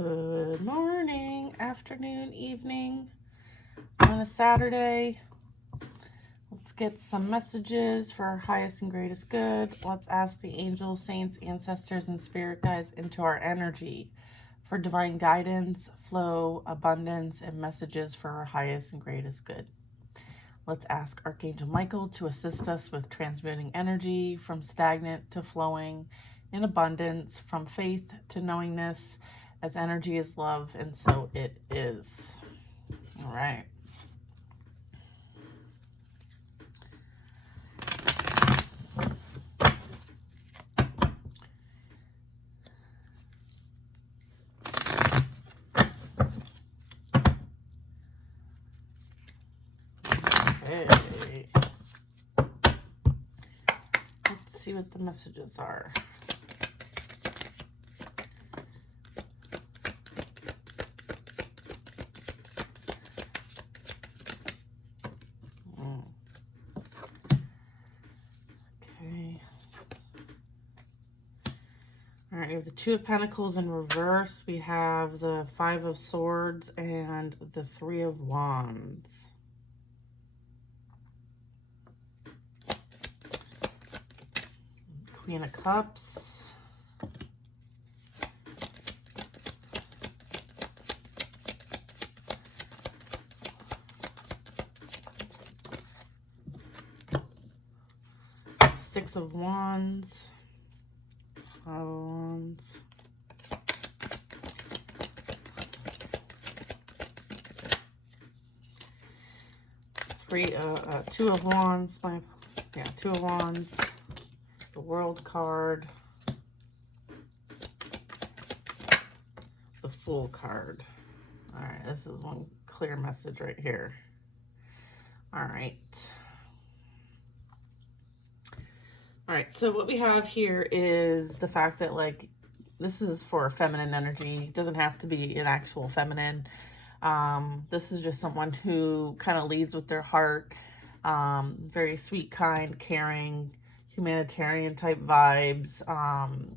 Good morning, afternoon, evening on a Saturday. Let's get some messages for our highest and greatest good. Let's ask the angels, saints, ancestors, and spirit guides into our energy for divine guidance, flow, abundance, and messages for our highest and greatest good. Let's ask Archangel Michael to assist us with transmuting energy from stagnant to flowing in abundance, from faith to knowingness, as energy is love, and so it is. All right. Okay. Let's see what the messages are. All right, we have the Two of Pentacles in reverse. We have the Five of Swords and the Three of Wands. Queen of Cups. Six of Wands. Wands. Two of Wands. Two of Wands. The World card. The Fool card. All right, this is one clear message right here. All right. All right, so what we have here is the fact that, like, this is for feminine energy. It doesn't have to be an actual feminine. This is just someone who kind of leads with their heart. Very sweet, kind, caring, humanitarian type vibes.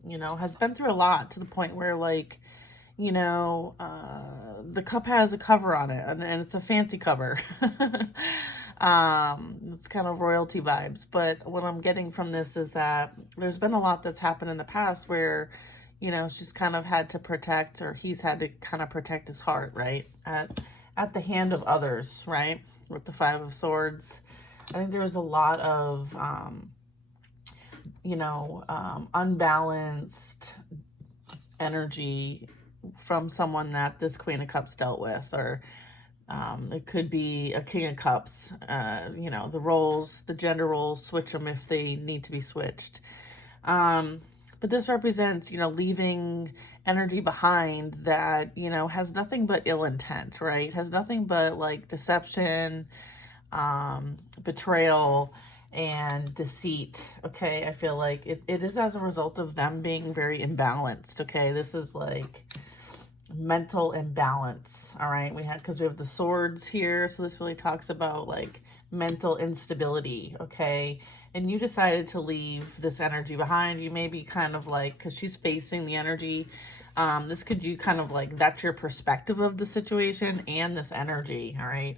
You know, has been through a lot to the point where, like, you know, the cup has a cover on it, and it's a fancy cover. It's kind of royalty vibes, but what I'm getting from this is that there's been a lot that's happened in the past where, you know, she's kind of had to protect, or he's had to kind of protect his heart, right? At the hand of others, right? With the Five of Swords. I think there was a lot of, unbalanced energy from someone that this Queen of Cups dealt with, or it could be a King of Cups. The roles, the gender roles, switch them if they need to be switched. But this represents, leaving energy behind that, has nothing but ill intent, right? Has nothing but, like, deception, betrayal, and deceit, okay? I feel like it is as a result of them being very imbalanced, okay? This is, like, mental imbalance. All right, because we have the swords here, so this really talks about, like, mental instability, okay? And you decided to leave this energy behind. You may be kind of like, because she's facing the energy, this could, you kind of like, that's your perspective of the situation and this energy. All right,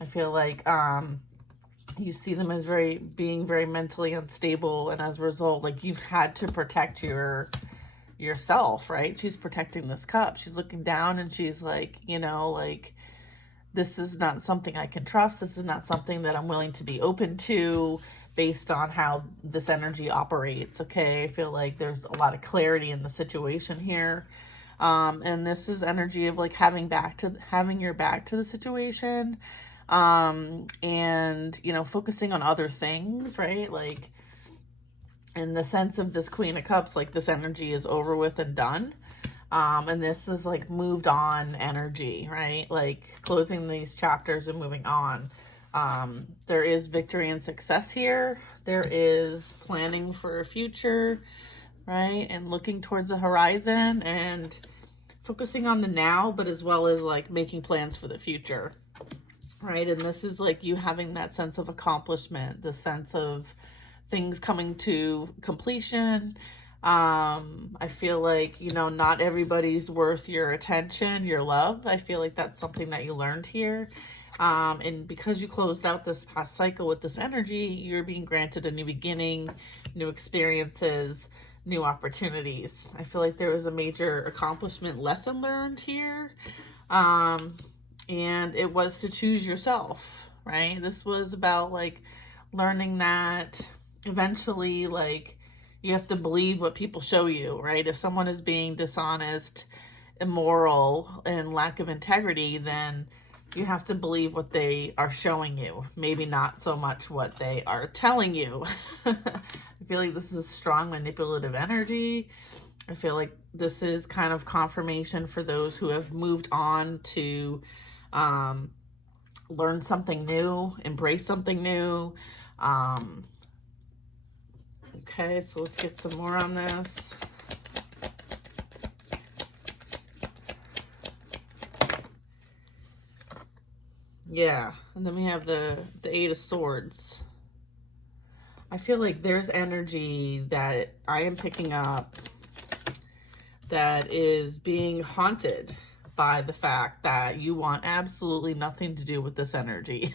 I feel like you see them as being very mentally unstable, and as a result, like, you've had to protect yourself, right? She's protecting this cup. She's looking down and she's like, like, this is not something I can trust. This is not something that I'm willing to be open to based on how this energy operates, okay? I feel like there's a lot of clarity in the situation here. And this is energy of, like, having your back to the situation, and, focusing on other things, right? Like, in the sense of this Queen of Cups, like, this energy is over with and done. And this is, like, moved on energy, right? Like, closing these chapters and moving on. There is victory and success here. There is planning for a future, right? And looking towards the horizon and focusing on the now, but as well as, like, making plans for the future, right? And this is, like, you having that sense of accomplishment, the sense of things coming to completion, I feel like, you know, not everybody's worth your attention, your love. I feel like that's something that you learned here. And because you closed out this past cycle with this energy, you're being granted a new beginning, new experiences, new opportunities. I feel like there was a major accomplishment lesson learned here. And it was to choose yourself, right? This was about like learning that eventually, like, you have to believe what people show you, right? If someone is being dishonest, immoral, and lack of integrity, then you have to believe what they are showing you. Maybe not so much what they are telling you. I feel like this is strong manipulative energy. I feel like this is kind of confirmation for those who have moved on to learn something new, embrace something new. Okay, so let's get some more on this. Yeah, and then we have the Eight of Swords. I feel like there's energy that I am picking up that is being haunted by the fact that you want absolutely nothing to do with this energy.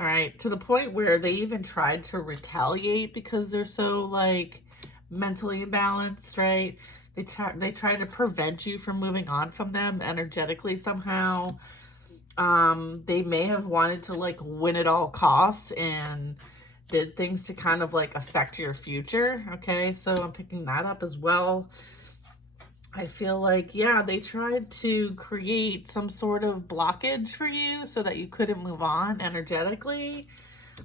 All right, to the point where they even tried to retaliate because they're so like mentally imbalanced, right? They try to prevent you from moving on from them energetically somehow. They may have wanted to like win at all costs and did things to kind of like affect your future. Okay, so I'm picking that up as well. I feel like, yeah, they tried to create some sort of blockage for you so that you couldn't move on energetically.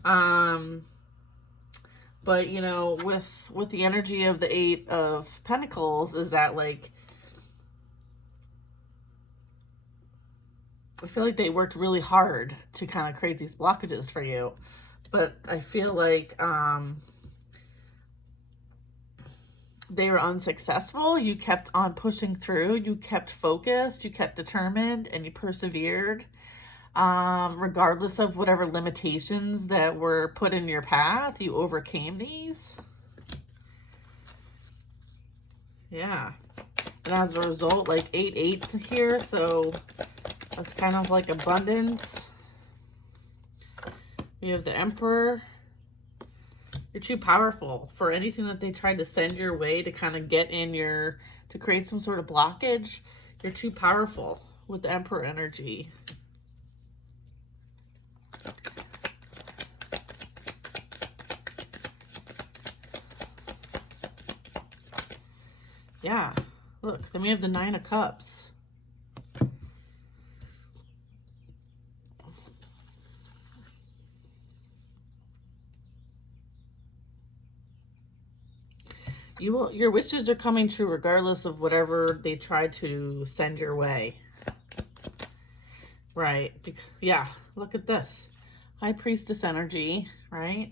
But you know, with the energy of the Eight of Pentacles, is that like, I feel like they worked really hard to kind of create these blockages for you. But I feel like they were unsuccessful. You kept on pushing through. You kept focused. You kept determined, and you persevered. Regardless of whatever limitations that were put in your path, you overcame these. Yeah. And as a result, like 8 eights here, so that's kind of like abundance. You have the Emperor. You're too powerful for anything that they tried to send your way to kind of get in your, to create some sort of blockage. You're too powerful with the Emperor energy. Yeah, look, then we have the Nine of Cups. Your wishes are coming true regardless of whatever they try to send your way. Right. Yeah, look at this. High Priestess energy, right?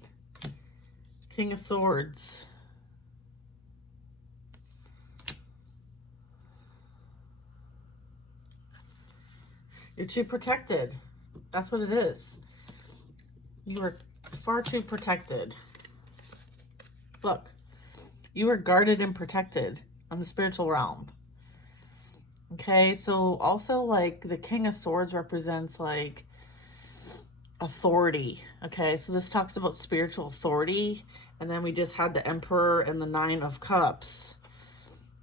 King of Swords. You're too protected. That's what it is. You are far too protected. Look. You are guarded and protected on the spiritual realm. Okay, so also like the King of Swords represents like authority. Okay, so this talks about spiritual authority. And then we just had the Emperor and the Nine of Cups.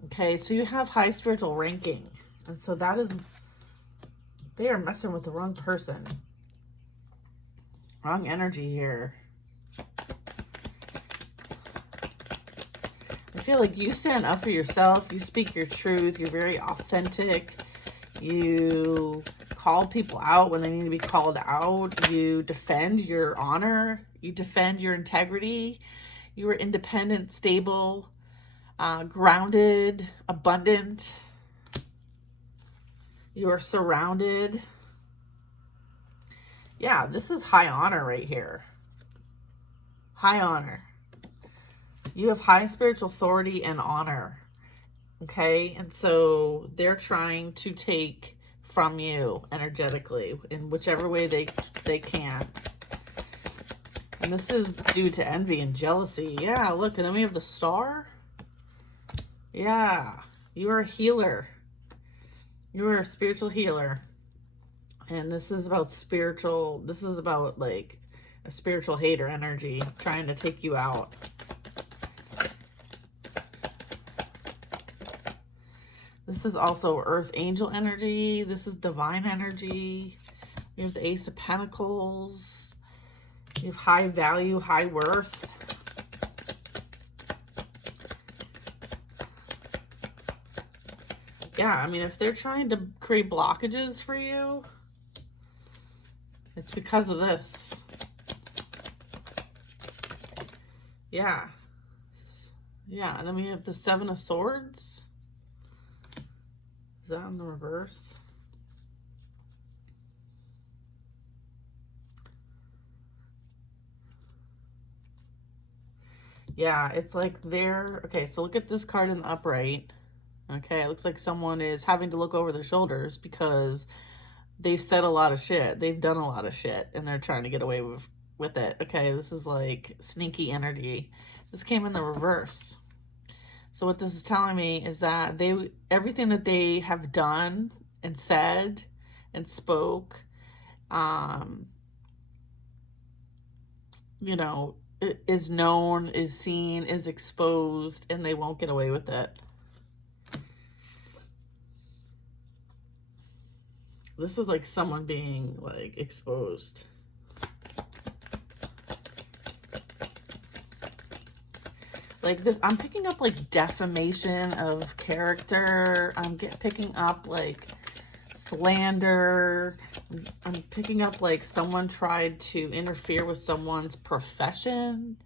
Okay, so you have high spiritual ranking. And so that is, they are messing with the wrong person. Wrong energy here. I feel like you stand up for yourself. You speak your truth. You're very authentic. You call people out when they need to be called out. You defend your honor. You defend your integrity. You are independent, stable, grounded, abundant. You are surrounded. Yeah, this is high honor right here. High honor. You have high spiritual authority and honor, okay? And so they're trying to take from you energetically in whichever way they can, And this is due to envy and jealousy. Yeah, look, and then we have the Star. Yeah, you are a healer. You are a spiritual healer. And this is about this is about like a spiritual hater energy trying to take you out. This is also Earth Angel energy. This is divine energy. We have the Ace of Pentacles. You have high value, high worth. Yeah, I mean, if they're trying to create blockages for you, it's because of this. Yeah. Yeah, and then we have the Seven of Swords. Is that in the reverse? Yeah, it's like they're... Okay, so look at this card in the upright. Okay, it looks like someone is having to look over their shoulders because they've said a lot of shit. They've done a lot of shit, and they're trying to get away with it. Okay, this is like sneaky energy. This came in the reverse. So what this is telling me is that everything that they have done and said and spoke, you know, is known, is seen, is exposed, and they won't get away with it. This is like someone being like exposed. Like this, I'm picking up like defamation of character. I'm picking up like slander. I'm picking up like someone tried to interfere with someone's profession,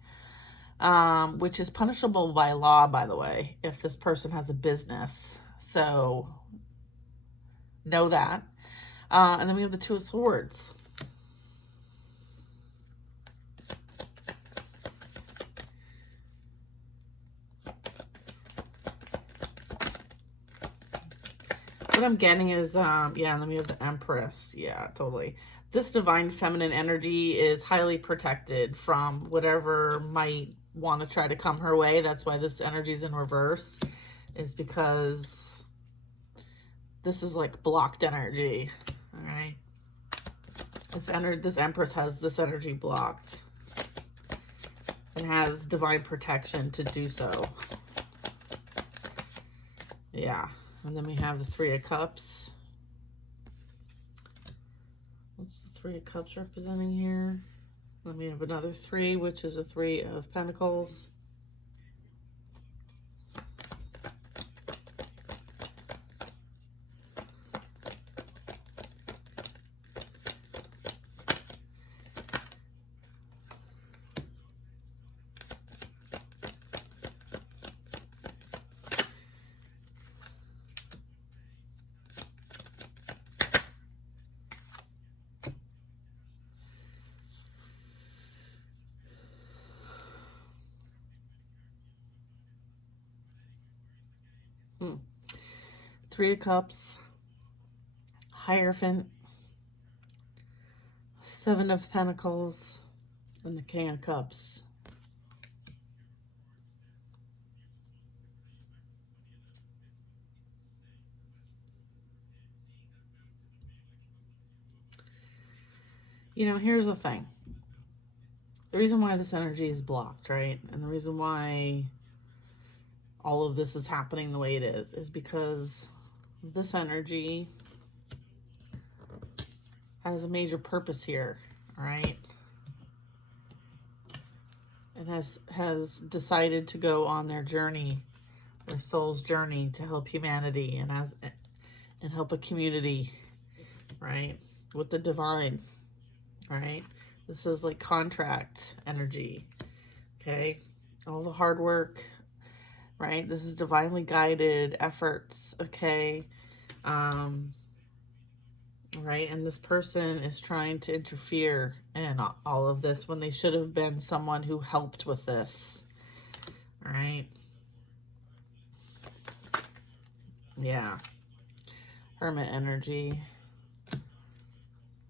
which is punishable by law, by the way, if this person has a business. So know that. And then we have the Two of Swords. What I'm getting is, yeah, and then we have the Empress. Yeah, totally. This divine feminine energy is highly protected from whatever might want to try to come her way. That's why this energy is in reverse, is because this is like blocked energy. All right. This Empress has this energy blocked and has divine protection to do so. Yeah. And then we have the Three of Cups. What's the Three of Cups representing here? Then we have another 3, which is a 3 of Pentacles. Three of Cups, Hierophant, 7 of Pentacles, and the King of Cups. You know, here's the thing. The reason why this energy is blocked, right? And the reason why all of this is happening the way it is because this energy has a major purpose here, all right? It has decided to go on their journey, their soul's journey to help humanity and help a community, right? With the divine, right? This is like contract energy, okay? All the hard work, right? This is divinely guided efforts, okay? Right? And this person is trying to interfere in all of this when they should have been someone who helped with this, all right? Yeah. Hermit energy.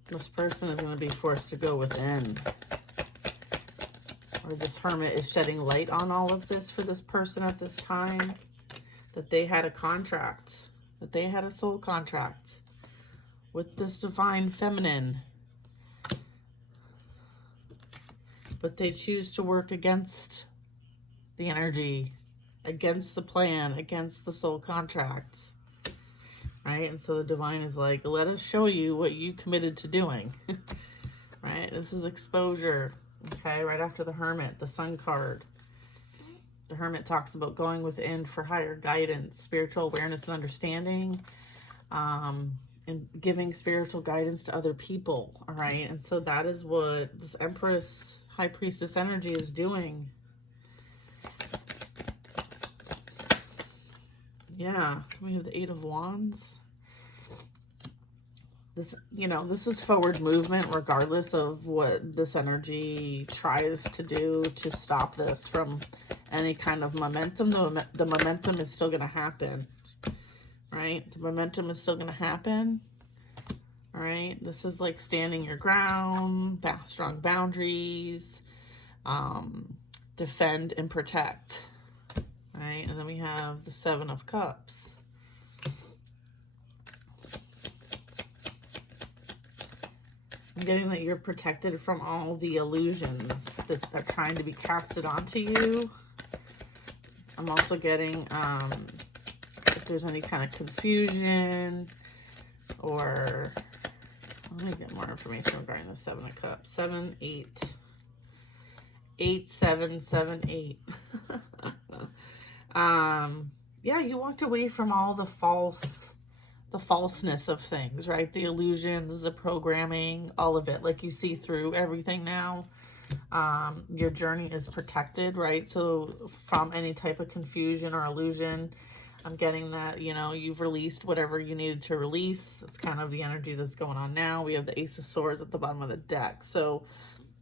This person is going to be forced to go within. or this Hermit is shedding light on all of this for this person at this time, that they had a contract, that they had a soul contract with this divine feminine, but they choose to work against the energy, against the plan, against the soul contract, right? And so the divine is like, let us show you what you committed to doing, right? This is exposure, okay? Right after the Hermit, the Sun card. The Hermit talks about going within for higher guidance, spiritual awareness and understanding, and giving spiritual guidance to other people, all right? And so that is what this Empress, High Priestess energy is doing. Yeah, we have the Eight of Wands. This, you know, this is forward movement regardless of what this energy tries to do to stop this from any kind of momentum. The momentum is still going to happen, right? The momentum is still going to happen, all right? This is like standing your ground, strong boundaries, defend and protect, right? And then we have the Seven of Cups. I'm getting that you're protected from all the illusions that are trying to be casted onto you. I'm also getting if there's any kind of confusion, or let me get more information regarding the Seven of Cups. 7, 8. 8, 7, 7, 8. Yeah, you walked away from all the falseness of things, right? The illusions, the programming, all of it. Like, you see through everything now. Your journey is protected, right? So from any type of confusion or illusion, I'm getting that, you know, you've released whatever you needed to release. It's kind of the energy that's going on now. We have the Ace of Swords at the bottom of the deck. So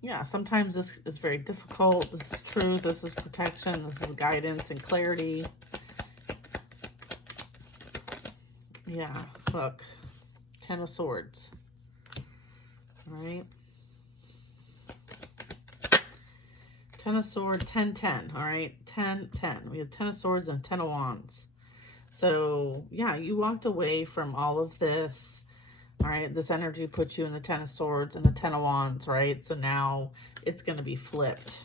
yeah, sometimes this is very difficult. This is truth. This is protection. This is guidance and clarity. Yeah, look, Ten of Swords, all right? 10 of Swords, 10, 10, all right? 10, 10. We have 10 of Swords and 10 of Wands. So, yeah, you walked away from all of this, all right? This energy puts you in the 10 of Swords and the 10 of Wands, right? So now it's going to be flipped.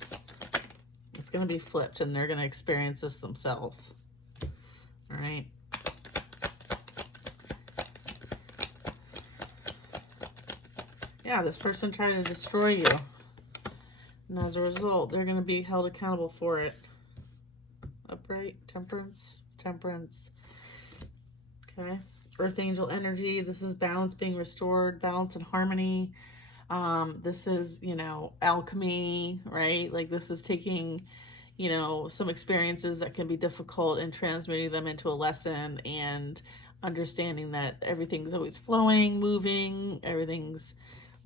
It's going to be flipped, and they're going to experience this themselves, all right? Yeah, this person tried to destroy you. And as a result, they're going to be held accountable for it. Upright, temperance, temperance. Okay. Earth angel energy. This is balance being restored, balance and harmony. This is, you know, alchemy, right? Like, this is taking, you know, some experiences that can be difficult and transmuting them into a lesson, and understanding that everything's always flowing, moving, everything's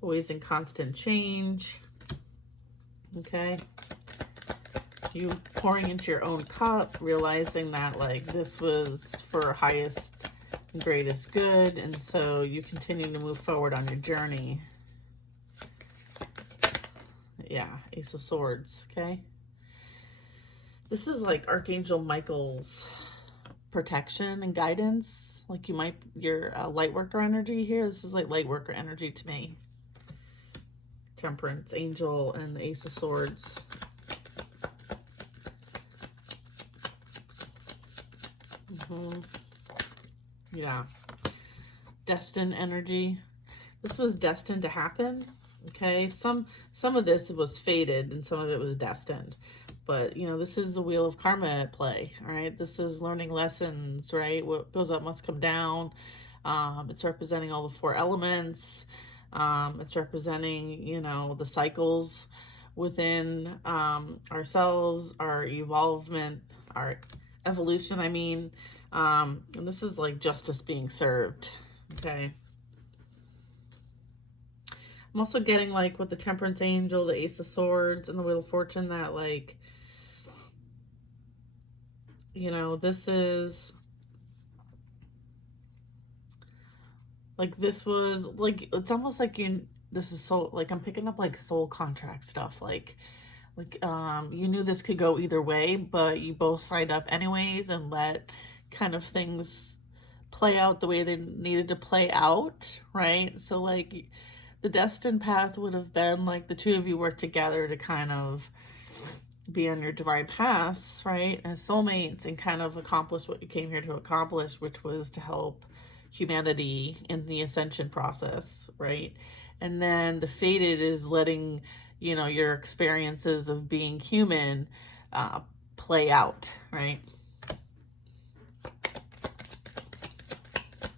always in constant change. Okay, you pouring into your own cup, realizing that, like, this was for highest and greatest good, and so you continue to move forward on your journey. Yeah, Ace of Swords. Okay, this is like Archangel Michael's protection and guidance. Like, you might, your light worker energy here. This is like light worker energy to me. Temperance, angel, and the Ace of Swords. Yeah. Destined energy. This was destined to happen. Okay. Some of this was fated and some of it was destined. But, you know, this is the wheel of karma at play. All right. This is learning lessons, right? What goes up must come down. It's representing all the 4 elements. It's representing, you know, the cycles within ourselves, our evolvement, our evolution, I mean. And this is like justice being served, okay? I'm also getting, like, with the Temperance Angel, the Ace of Swords, and the Wheel of Fortune, that, like, you know, this is... like, this was, like, it's almost like this is so, like, I'm picking up, like, soul contract stuff. Like, Like, you knew this could go either way, but you both signed up anyways and let kind of things play out the way they needed to play out, right? So like the destined path would have been like the two of you work together to kind of be on your divine paths, right, as soulmates, and kind of accomplish what you came here to accomplish, which was to help humanity in the ascension process, right? And then the fated is letting, you know, your experiences of being human play out, right?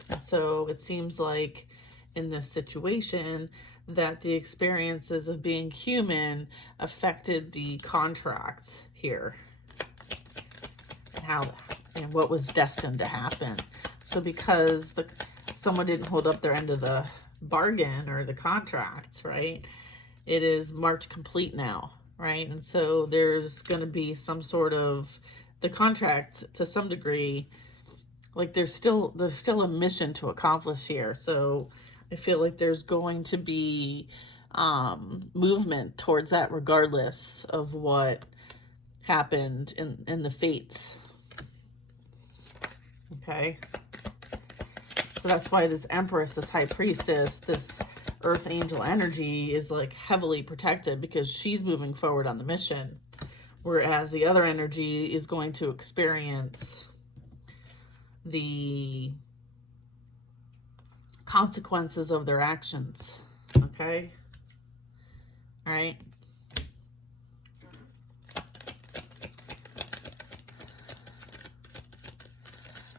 And so it seems like in this situation that the experiences of being human affected the contracts here and what was destined to happen. So because someone didn't hold up their end of the bargain or the contracts, right, it is marked complete now, right? And so there's going to be some sort of the contract to some degree, like there's still a mission to accomplish here. So I feel like there's going to be movement towards that regardless of what happened in the fates. Okay. So that's why this Empress, this High Priestess, this Earth Angel energy is like heavily protected because she's moving forward on the mission. Whereas the other energy is going to experience the consequences of their actions. Okay? All right?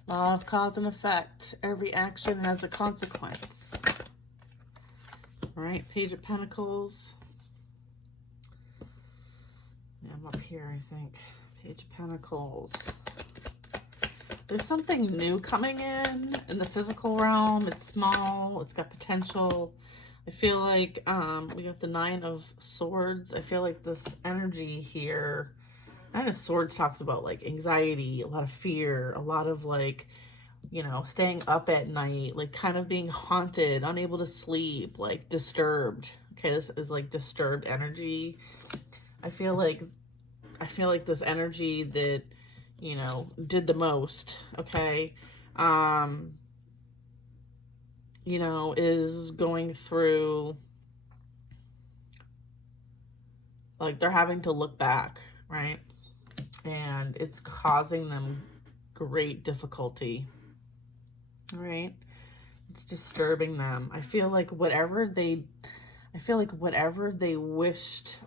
Law of cause and effect. Every action has a consequence. All right, Page of Pentacles. Yeah, I'm up here, I think. Page of Pentacles. There's something new coming in the physical realm. It's small. It's got potential. I feel like we got the Nine of Swords. I feel like this energy here, Nine of Swords talks about like anxiety, a lot of fear, a lot of like, you know, staying up at night, like kind of being haunted, unable to sleep, like disturbed. Okay, this is like disturbed energy. I feel like this energy that, you know, did the most, okay, you know, is going through, like they're having to look back, right? And it's causing them great difficulty, right? It's disturbing them. I feel like whatever they wished,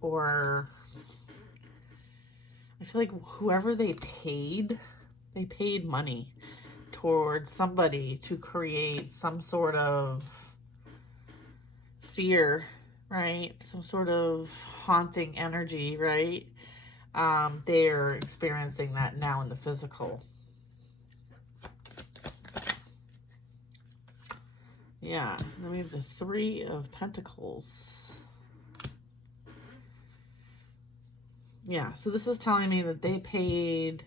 or I feel like whoever they paid money towards somebody to create some sort of fear, right? Some sort of haunting energy, right? They're experiencing that now in the physical. Yeah, then we have the Three of Pentacles. Yeah, so this is telling me that they paid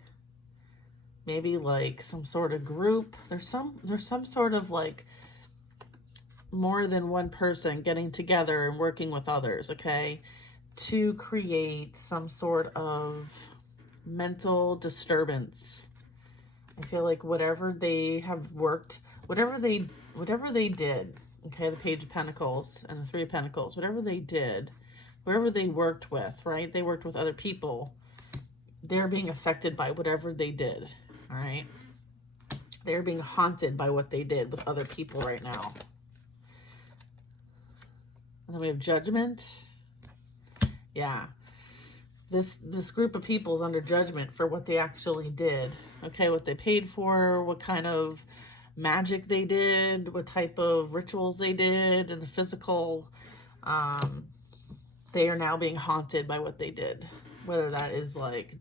maybe like some sort of group. There's some sort of like more than one person getting together and working with others, okay, to create some sort of mental disturbance. I feel like whatever they have worked, whatever they did, okay, the Page of Pentacles and the Three of Pentacles, whatever they did, whoever they worked with, right? They worked with other people. They're being affected by whatever they did, all right? They're being haunted by what they did with other people right now. And then we have Judgment. Yeah. This group of people is under judgment for what they actually did. Okay, what they paid for, what kind of magic they did, what type of rituals they did in the physical. They are now being haunted by what they did. Whether that is like,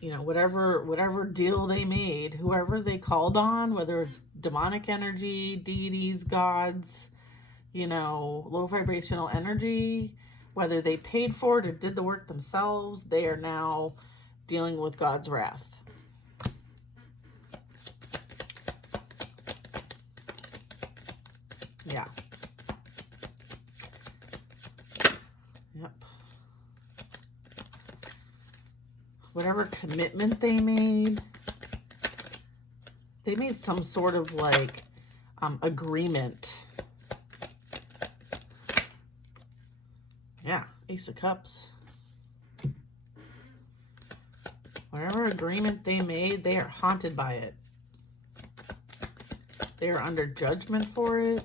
you know, whatever deal they made, whoever they called on, whether it's demonic energy, deities, gods, you know, low vibrational energy, whether they paid for it or did the work themselves, they are now dealing with God's wrath. Yeah. Yep. whatever commitment they made some sort of like agreement. Yeah, Ace of Cups. Whatever agreement they made, they are haunted by it. They are under judgment for it.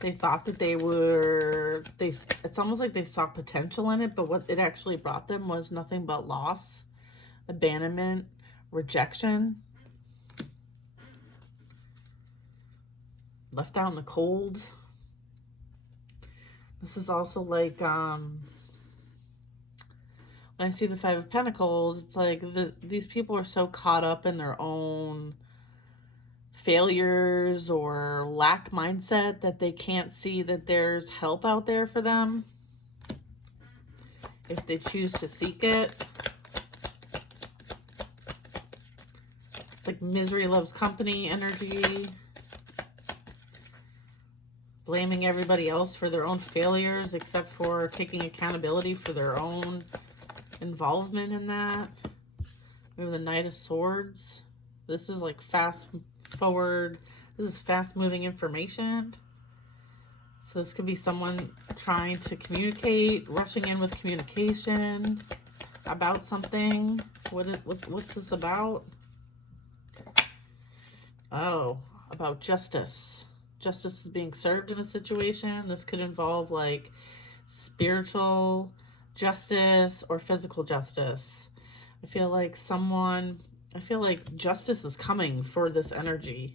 They thought that it's almost like they saw potential in it, but what it actually brought them was nothing but loss, abandonment, rejection, left out in the cold. This is also like, when I see the Five of Pentacles, it's like these people are so caught up in their own failures or lack mindset that they can't see that there's help out there for them if they choose to seek it. It's like misery loves company energy. Blaming everybody else for their own failures except for taking accountability for their own involvement in that. We have the Knight of Swords. This is like fast forward. This is fast moving information. So this could be someone trying to communicate, rushing in with communication about something. What's this about? Oh, about justice. Justice is being served in a situation. This could involve like spiritual justice or physical justice. I feel like justice is coming for this energy.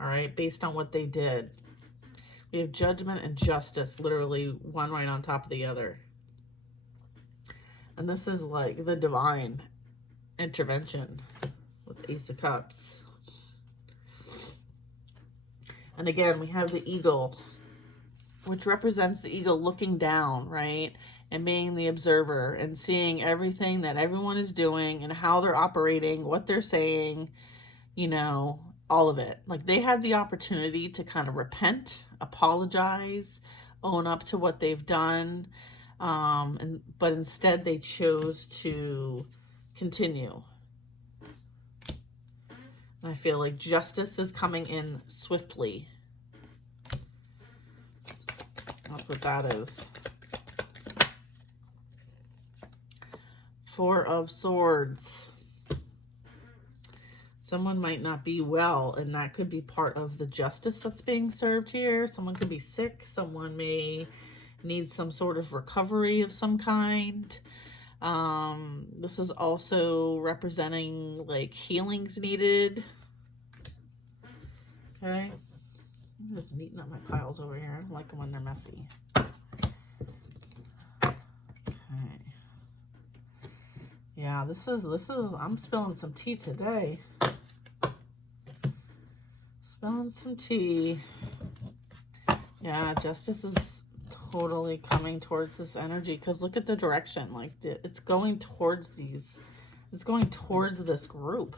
All right, based on what they did. We have judgment and justice, literally one right on top of the other. And this is like the divine intervention with Ace of Cups. And again, we have the eagle, which represents the eagle looking down, right? And being the observer and seeing everything that everyone is doing and how they're operating, what they're saying, you know, all of it. Like they had the opportunity to kind of repent, apologize, own up to what they've done. But instead they chose to continue. I feel like justice is coming in swiftly. That's what that is. Four of Swords. Someone might not be well, and that could be part of the justice that's being served here. Someone could be sick. Someone may need some sort of recovery of some kind. This is also representing like healings needed. Okay. I'm just neating up my piles over here. I like them when they're messy. Okay. Yeah, this is, I'm spilling some tea today. Spilling some tea. Yeah, justice is totally coming towards this energy because look at the direction. Like it's going towards these, it's going towards this group.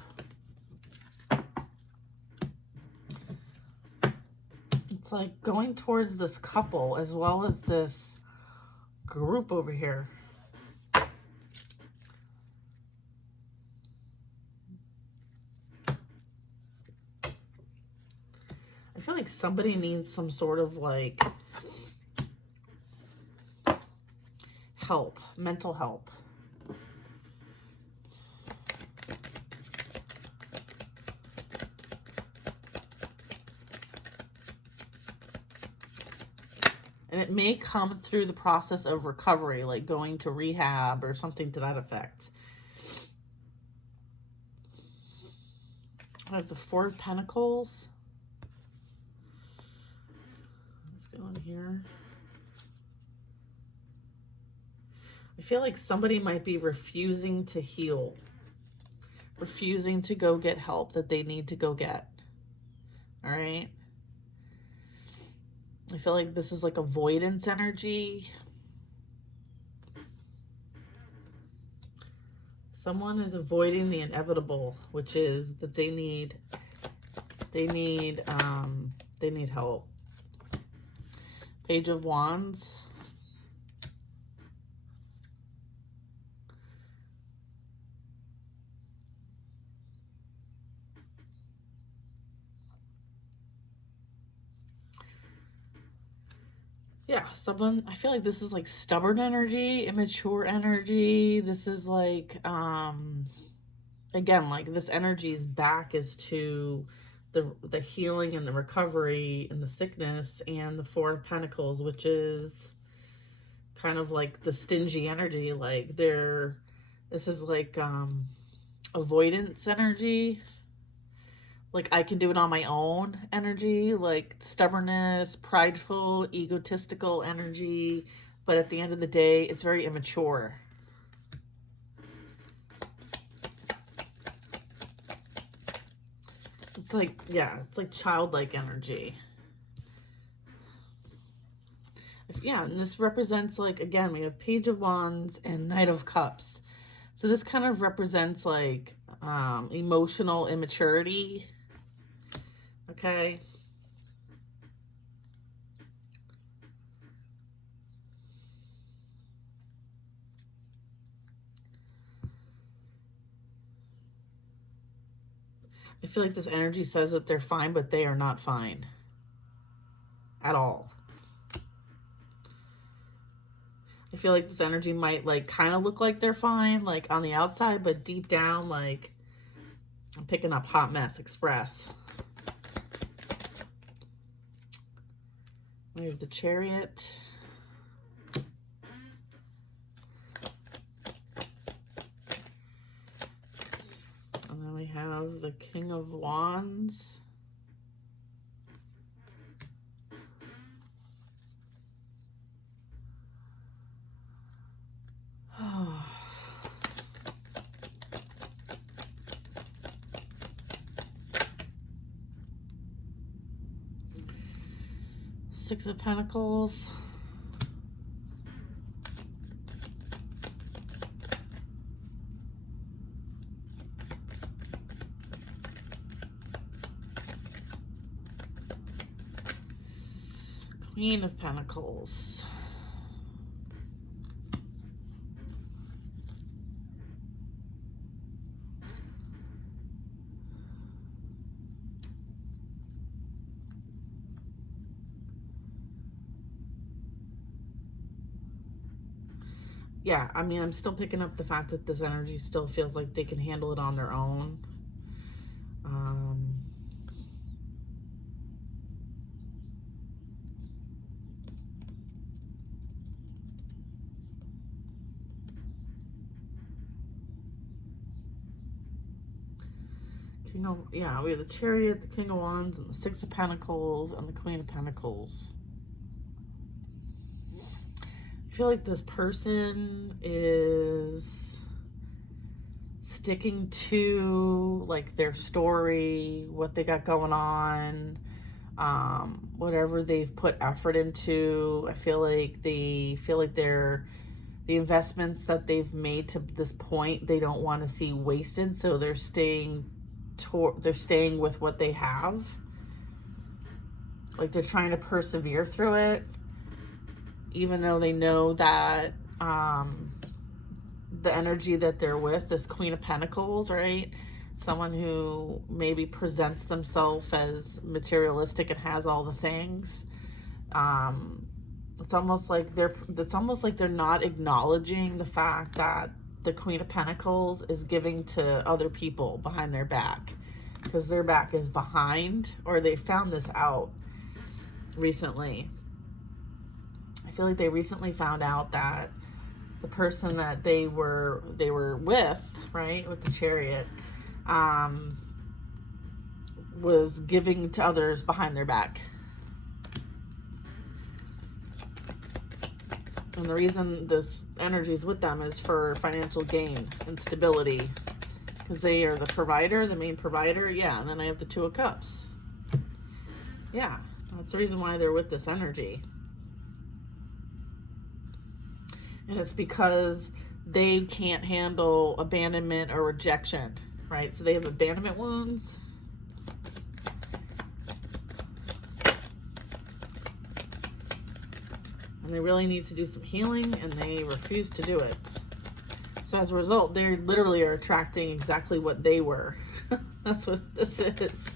It's like going towards this couple as well as this group over here. I feel like somebody needs some sort of like help, mental help. And it may come through the process of recovery, like going to rehab or something to that effect. I have the Four of Pentacles. Let's go in here. I feel like somebody might be refusing to heal, refusing to go get help that they need to go get. All right. I feel like this is like avoidance energy. Someone is avoiding the inevitable, which is that they need help. Page of Wands. Yeah, someone, I feel like this is like stubborn energy, immature energy. This is like, again, like this energy's back is to the healing and the recovery and the sickness and the Four of Pentacles, which is kind of like the stingy energy. Like this is like avoidance energy, like I can do it on my own energy, like stubbornness, prideful, egotistical energy, but at the end of the day it's very immature. It's like, yeah, it's like childlike energy. Yeah, and this represents, like, again, we have Page of Wands and Knight of Cups. So this kind of represents like emotional immaturity. Okay. I feel like this energy says that they're fine, but they are not fine at all. I feel like this energy might like kind of look like they're fine, like on the outside, but deep down, like I'm picking up hot mess express. We have the Chariot. And then we have the King of Wands. Oh. Six of Pentacles. Queen of Pentacles. Yeah, I mean, I'm still picking up the fact that this energy still feels like they can handle it on their own. Yeah, we have the Chariot, the King of Wands, and the Six of Pentacles, and the Queen of Pentacles. I feel like this person is sticking to like their story, what they got going on, whatever they've put effort into. I feel like the investments that they've made to this point, they don't want to see wasted, so they're staying with what they have. Like they're trying to persevere through it, even though they know that the energy that they're with, this Queen of Pentacles, right? Someone who maybe presents themselves as materialistic and has all the things. It's almost like they're not acknowledging the fact that the Queen of Pentacles is giving to other people behind their back, because their back is behind, or they found this out recently. I feel like they recently found out that the person that they were with, right, with the Chariot, was giving to others behind their back. And the reason this energy is with them is for financial gain and stability, because they are the provider, the main provider. Yeah, and then I have the Two of Cups. Yeah, that's the reason why they're with this energy. And it's because they can't handle abandonment or rejection, right? So they have abandonment wounds. And they really need to do some healing, and they refuse to do it. So as a result, they literally are attracting exactly what they were. That's what this is.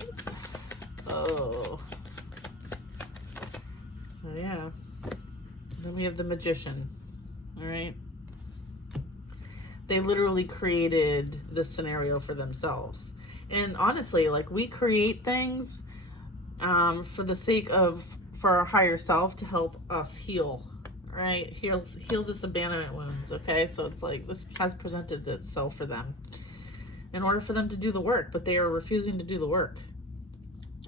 Oh. So yeah. Then we have the Magician. All right. They literally created this scenario for themselves. And honestly, like, we create things for the sake of, for our higher self, to help us heal, right? Heal this abandonment wounds, okay? So it's like, this has presented itself for them in order for them to do the work, but they are refusing to do the work.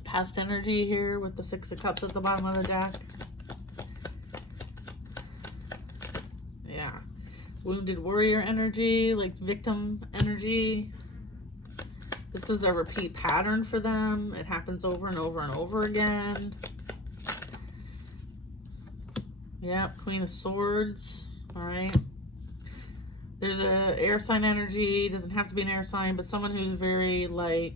Past energy here with the Six of Cups at the bottom of the deck. Yeah. Wounded warrior energy, like victim energy. This is a repeat pattern for them. It happens over and over and over again. Yeah, Queen of Swords. All right. There's a air sign energy. Doesn't have to be an air sign, but someone who's very, like,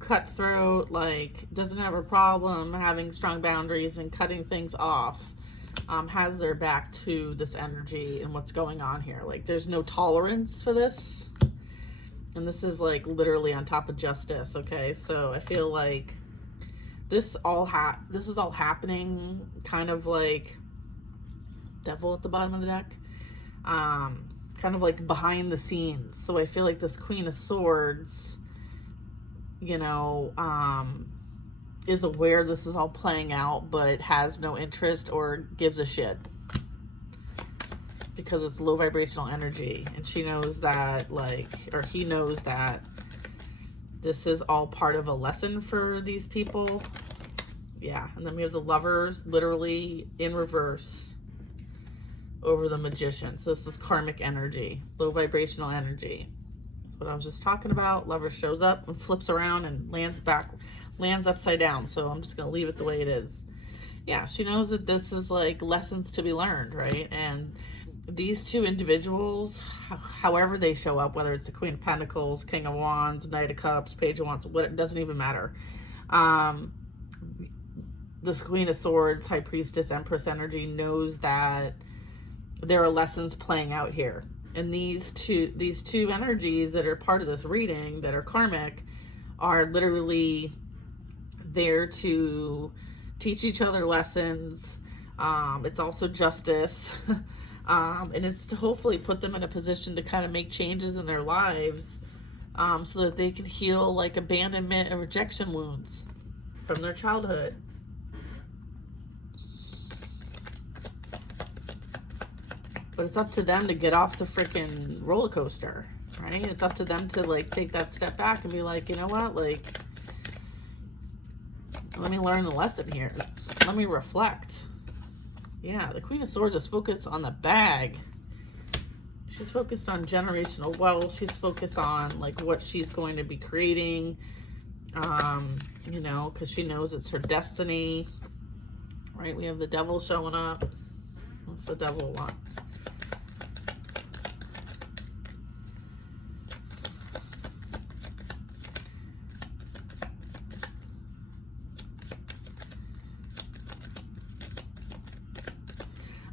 cutthroat, like, doesn't have a problem having strong boundaries and cutting things off. Has their back to this energy and what's going on here. Like, there's no tolerance for this. And this is, like, literally on top of justice, okay? So I feel like this is all happening kind of like Devil at the bottom of the deck. Kind of like behind the scenes. So I feel like this Queen of Swords, you know, is aware this is all playing out, but has no interest or gives a shit. Because it's low vibrational energy. And she knows that, like, or he knows that this is all part of a lesson for these people. Yeah. And then we have the Lovers literally in reverse over the Magician. So this is karmic energy, low vibrational energy. That's what I was just talking about. Lover shows up and flips around and lands upside down. So I'm just going to leave it the way it is. Yeah, she knows that this is like lessons to be learned, right? And these two individuals, however they show up, whether it's the Queen of Pentacles, King of Wands, Knight of Cups, Page of Wands, what, it doesn't even matter. This Queen of Swords, High Priestess, Empress energy knows that there are lessons playing out here. And these two energies that are part of this reading that are karmic are literally there to teach each other lessons. It's also justice. And it's to hopefully put them in a position to kind of make changes in their lives, so that they can heal, like, abandonment and rejection wounds from their childhood. But it's up to them to get off the freaking roller coaster, right? It's up to them to, like, take that step back and be like, you know what, like, let me learn the lesson here. Let me reflect. Yeah, the Queen of Swords is focused on the bag. She's focused on generational wealth. She's focused on, like, what she's going to be creating, you know, because she knows it's her destiny, right? We have the Devil showing up. What's the Devil want?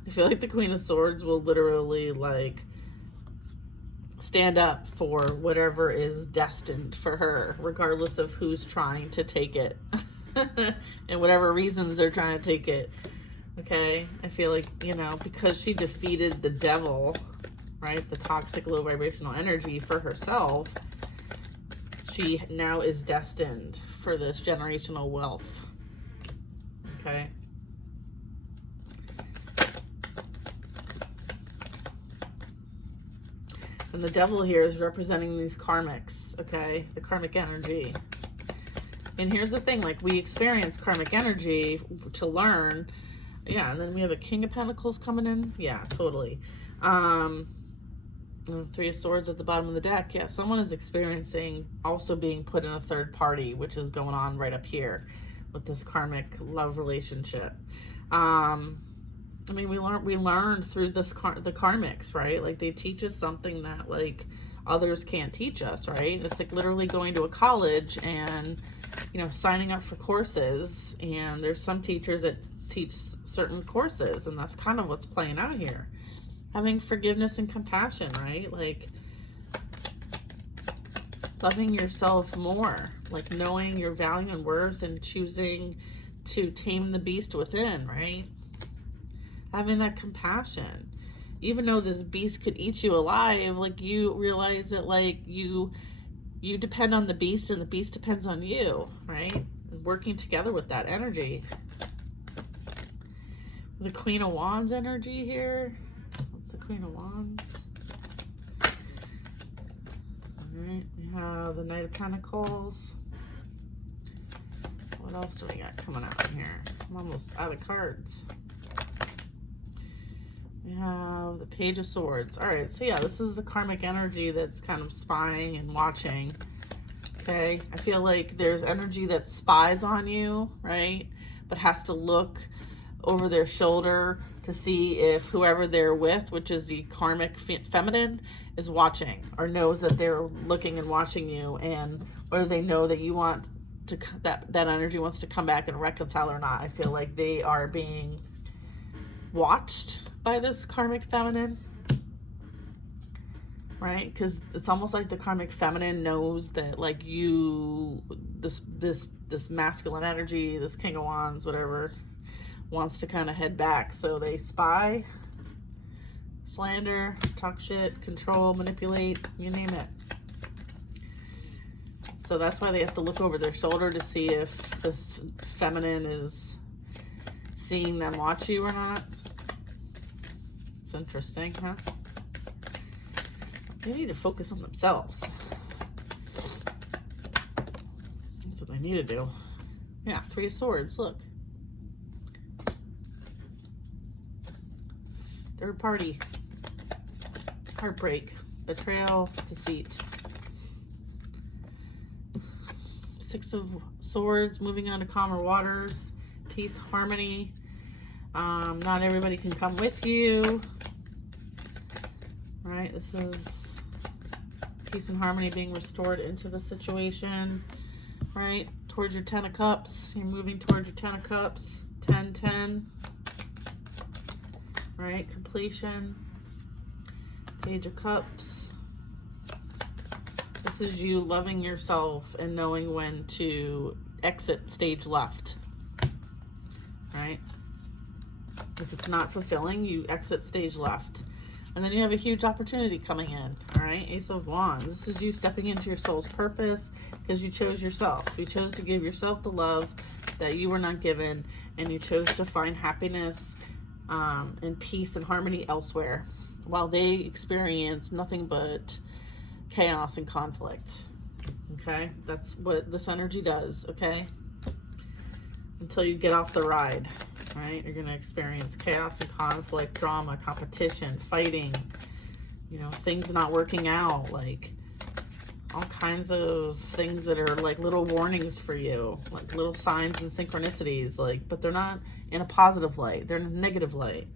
I feel like the Queen of Swords will literally, like, stand up for whatever is destined for her, regardless of who's trying to take it and whatever reasons they're trying to take it. Okay, I feel like, you know, because she defeated the Devil, right, the toxic low vibrational energy for herself, she now is destined for this generational wealth. Okay. And the Devil here is representing these karmics, okay? The karmic energy. And here's the thing, like, we experience karmic energy to learn. Yeah, and then we have a King of Pentacles coming in. Yeah, totally. Three of Swords at the bottom of the deck. Yeah, someone is experiencing also being put in a third party, which is going on right up here with this karmic love relationship. I mean, we learned through this the karmics, right? Like, they teach us something that, like, others can't teach us, right? It's like literally going to a college and, you know, signing up for courses. And there's some teachers that teach certain courses, and that's kind of what's playing out here. Having forgiveness and compassion, right? Like, loving yourself more, like knowing your value and worth and choosing to tame the beast within, right? having that compassion. Even though this beast could eat you alive, like, you realize that, like, you depend on the beast and the beast depends on you, right? Working together with that energy. The Queen of Wands energy here. What's the Queen of Wands? All right, we have the Knight of Pentacles. What else do we got coming out here? I'm almost out of cards. We have the Page of Swords. All right, so yeah, this is the karmic energy that's kind of spying and watching. Okay, I feel like there's energy that spies on you, right? But has to look over their shoulder to see if whoever they're with, which is the karmic feminine, is watching or knows that they're looking and watching you, and or they know that you want to, that energy wants to come back and reconcile or not. I feel like they are being watched by this karmic feminine, right? Because it's almost like the karmic feminine knows that, like, you, this masculine energy, this King of Wands, whatever, wants to kind of head back. So they spy, slander, talk shit, control, manipulate, you name it. So that's why they have to look over their shoulder to see if this feminine is seeing them watch you or not. It's interesting, huh? They need to focus on themselves. That's what they need to do. Yeah, Three of Swords, look. Third party. Heartbreak. Betrayal. Deceit. Six of Swords, moving on to calmer waters. Peace, harmony. Not everybody can come with you. Right, this is peace and harmony being restored into the situation. Right, towards your 10 of Cups. You're moving towards your 10 of Cups. 10, 10. Right, completion. Page of Cups. This is you loving yourself and knowing when to exit stage left. Right? If it's not fulfilling, you exit stage left. And then you have a huge opportunity coming in. All right? Ace of Wands. This is you stepping into your soul's purpose because you chose yourself. You chose to give yourself the love that you were not given, and you chose to find happiness and peace and harmony elsewhere, while they experience nothing but chaos and conflict. Okay, that's what this energy does. Okay, until you get off the ride, right? You're gonna experience chaos and conflict, drama, competition, fighting, you know, things not working out, like all kinds of things that are like little warnings for you, like little signs and synchronicities, like, but they're not in a positive light, they're in a negative light.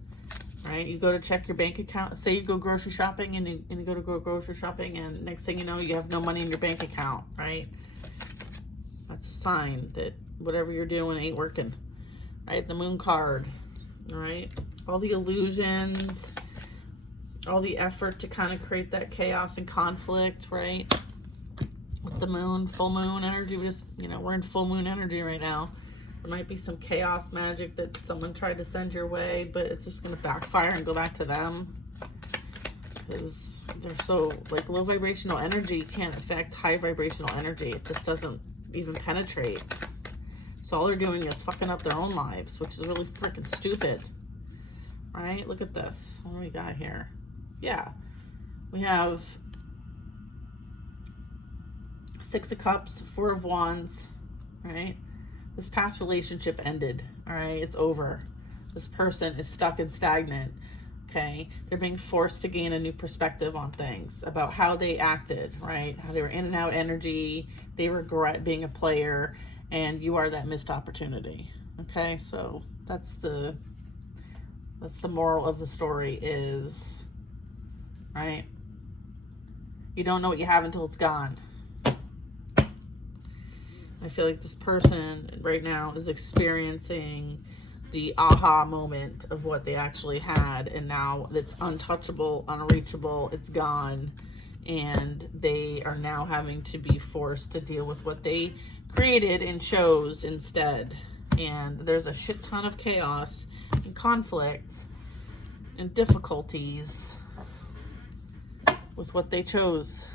Right? You go to check your bank account. Say you go grocery shopping and you go to go grocery shopping, and next thing you know, you have no money in your bank account, right? That's a sign that whatever you're doing ain't working, right? The Moon card, all right? All the illusions, all the effort to kind of create that chaos and conflict, right? With the moon, full moon energy, we just, you know, we're in full moon energy right now. There might be some chaos magic that someone tried to send your way, but it's just going to backfire and go back to them, because they're so, like, low vibrational energy can't affect high vibrational energy. It just doesn't even penetrate. So all they're doing is fucking up their own lives, which is really freaking stupid. Right? Look at this. What do we got here? Yeah. We have Six of Cups, Four of Wands, right? This past relationship ended, all right? It's over. This person is stuck and stagnant, okay? They're being forced to gain a new perspective on things, about how they acted, right? How they were in and out energy. They regret being a player, and you are that missed opportunity, okay? So that's the moral of the story is, right? You don't know what you have until it's gone. I feel like this person right now is experiencing the aha moment of what they actually had, and now it's untouchable, unreachable, it's gone, and they are now having to be forced to deal with what they created and chose instead. And there's a shit ton of chaos and conflict and difficulties with what they chose.